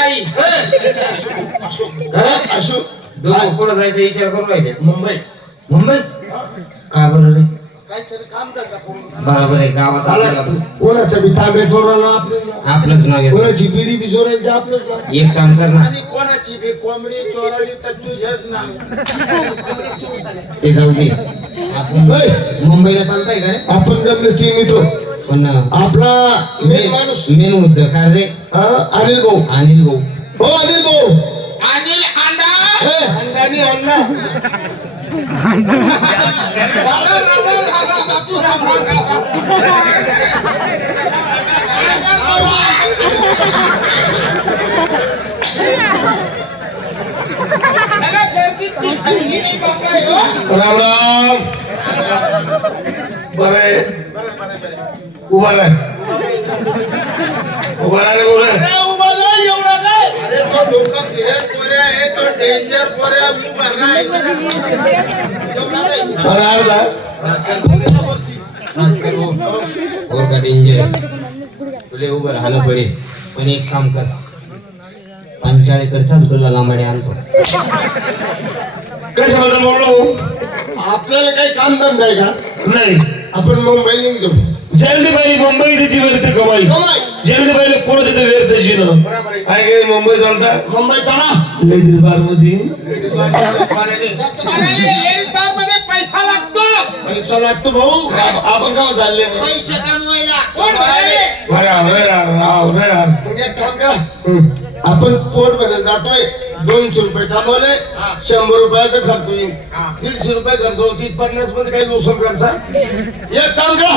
काही. दोघं कुठं जायचा विचार करू राहिले? मुंबई. मुंबई काय बरं रे? काहीतरी काम करता करून बरोबर आहे गावात आपल्याला कोणाचं बी तांबे चोराला आपलंच नाव येतं. कोणाची बिडी बी चोरायची आपलंच नाव. एक काम कर ना. आणि कोणाची बी कोंबडी चोराली तर तुझ्याच नाव ते जाऊ दे. आपण. मुंबईला चालताय का रे? आपण जमलं चिन्हितो पण आपला मेन माणूस. मेन मुद्दा काय रे? अनिल भाऊ. अनिल भाऊ. हो अनिल भाऊ. अनिल अंडा अंडानी हो. राम राम. बरे उभा राह उभा राह रे बोल उभा राह एवढा काय अरे तो डोकं फिरत पोऱ्या आहे तो डेंजर पोऱ्या उभा राह भास्कर भाऊ और का डेंजर तुले उभं राहणं पडेल पण एक काम कर. पंचाळीकडे चाल तुला लांबाडे आणतो. कशाबद्दल बोललो आपल्याला काही काम धंदा आहे का? नाही. आपण मुंबई निघतो. जल्दी बाई मुंबई त्याची व्यर्थ कमाई. कमाई. जल्दी बाईला पुढे तिथे व्यर्थ जिणं काय काय मुंबई चालता? मुंबई चला. लेडीज बारमध्ये. लेडीजमध्ये पैसा लागतो. पैसा लागतो भाऊ. आपण का चालले? पैसे कमवायला. कोण? अरे अरे राव रे राव एक काम करा. आपण पोटमध्ये जातोय? दोनशे रुपये कमवले शंभर रुपयाचा खर्च येईल. दीडशे रुपये खर्च होती पन्नासमध्ये काही लोसन करता? एक काम करा.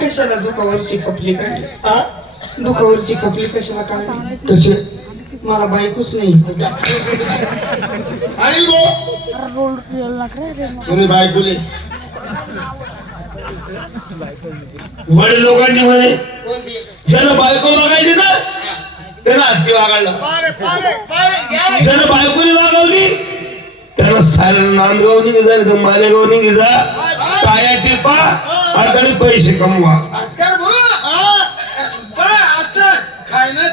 कशाला दुखावरची खपली काढली हा? दुखावरची खपली कशाला काढली? कसे मला बायकोच नाही. तुम्ही बायकोले. वडील लोकांनी म्हणे ज्यानं बायको बघायची ना त्यानं हत्ती वागायला ज्यानं बायकोनी वागवली त्यानं सायला नांदगाव निघे जा नाही तर मालेगाव निघे जा. टाया टिपा आणि पैसे कमवा. खायनं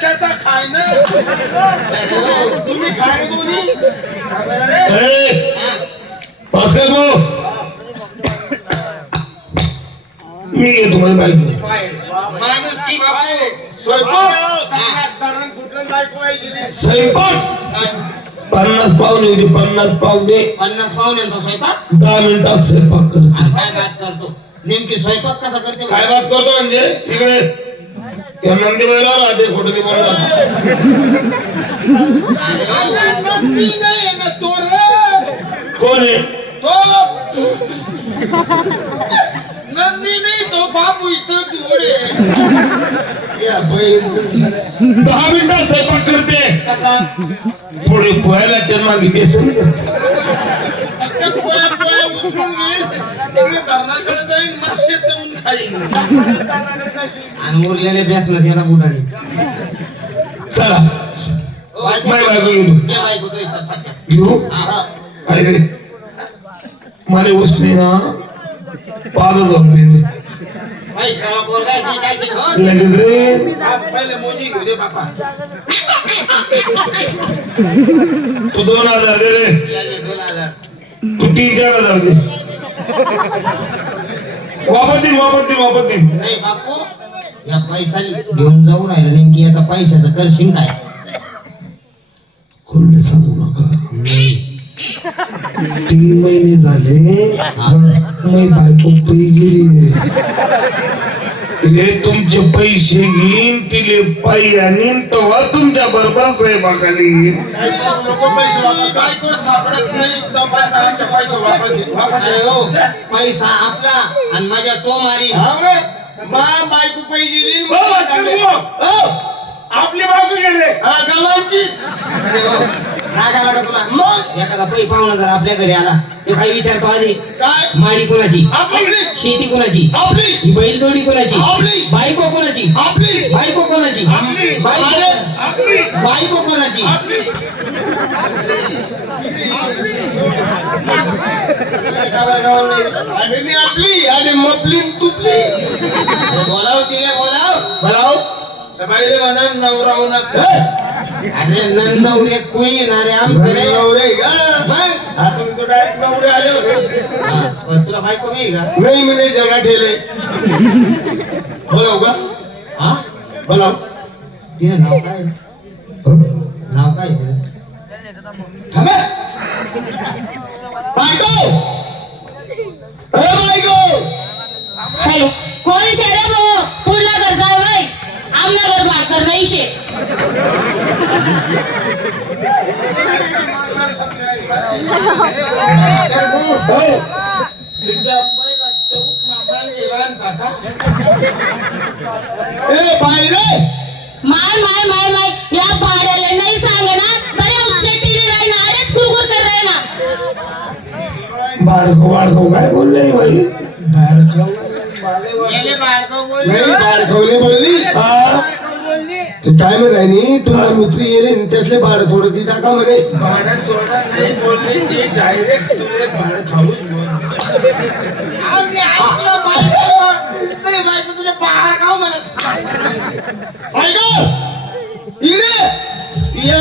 खायनं. तुम्ही बोली. भास्कर भाऊ. मी घेतो माझी बायको माणूस की बापू? स्वयंपाक? स्वयंपाक. पन्नास पाहुणे होते पन्नास पाहुणे पन्नास पाहुण्यांचा स्वयंपाक? दहा मिनिटात स्वयंपाक करते. आणि काय बात करतो? नेमकी स्वयंपाक कसा करते काय बात करतो म्हणजे? इकडे. या नंदी बैला राहते खोटं नाही बोलणार नंदी नाही ना तो रे. कोण आहे? तो नंदी नाही तो बापू इथं या बहीण दहा मिनिटात स्वयंपाक करते. पुढे पोहायला टन मागे आणि उरलेले चला. माय बायको घे बायको तो इच्छा पटकन. घेऊ? मला उसने ना पाच हजार लगेच रे पहिले मोजी घेऊ दे बापा तू दोन हजार दे रे. दोन हजार. तू तीन चार हजार दे. वापस दे वापस दे वापस दे. नाही बापू या पैसा घेऊन जाऊ राहिला नेमकी याचा पैशाचं करशील काय? कोणते सांगू नका. तीन महिने झाले मी बायको पै गेली हे तुमचे पैसे घेईन तिले पायी आणीन तेव्हा तुमच्या बरोबर साहेबाखाली येईन पैसे हो आपला आणि माझ्या तो मारी हा बायको पैसे. हो. आपली बाजू गेले हा, गावांची राग आला का तुला. मग? एखादा पै पाहुणा जर आपल्या घरी आला ते काही विचारतो आधी काय? माडी कोणाची? आपली. शेती कोणाची? आपली. कोणाची? आपली. बायको कोणाची? आपली. बायको कोणाची? आपली. बायको आपली. बायको कोणाची? आपली. गावाला गावाला नाही. आणि मी आपली आणि मपली न तुपली अरे बोलाव तिला बोलाव. बोलाव. बाईले म्हणा अरे नवरे कुई येणार आहे आमचं रे. नवरे का? मग? आता मी तो डायरेक्ट नवरे आले होते. हा, तुला बायको नाही का? नाही मी नाही जगा ठेले बोलाव का? हा? बोलाव. तिने नाव काय? नाव काय तिचं? थांबे बायको! अरे बायको! हॅलो कोण शहर भाऊ पूर्ण घर जाय बाई. आमना घर भाकर नाही शे. माय माय माय माय या भाड्याला नाही सांग ना तरी उच्च टीव्ही ना आडेच कुरकुर कर रहे ना. बाळको बाळको काय बोलले बोल नाही बोलली. हा? ते काय म्हणाय नी तुला मित्र येले न त्यातले भाड थोडं ती टाका म्हणे भाडं तोडा नाही बोलले ते डायरेक्ट भाडं खाऊच बोल इकडे. या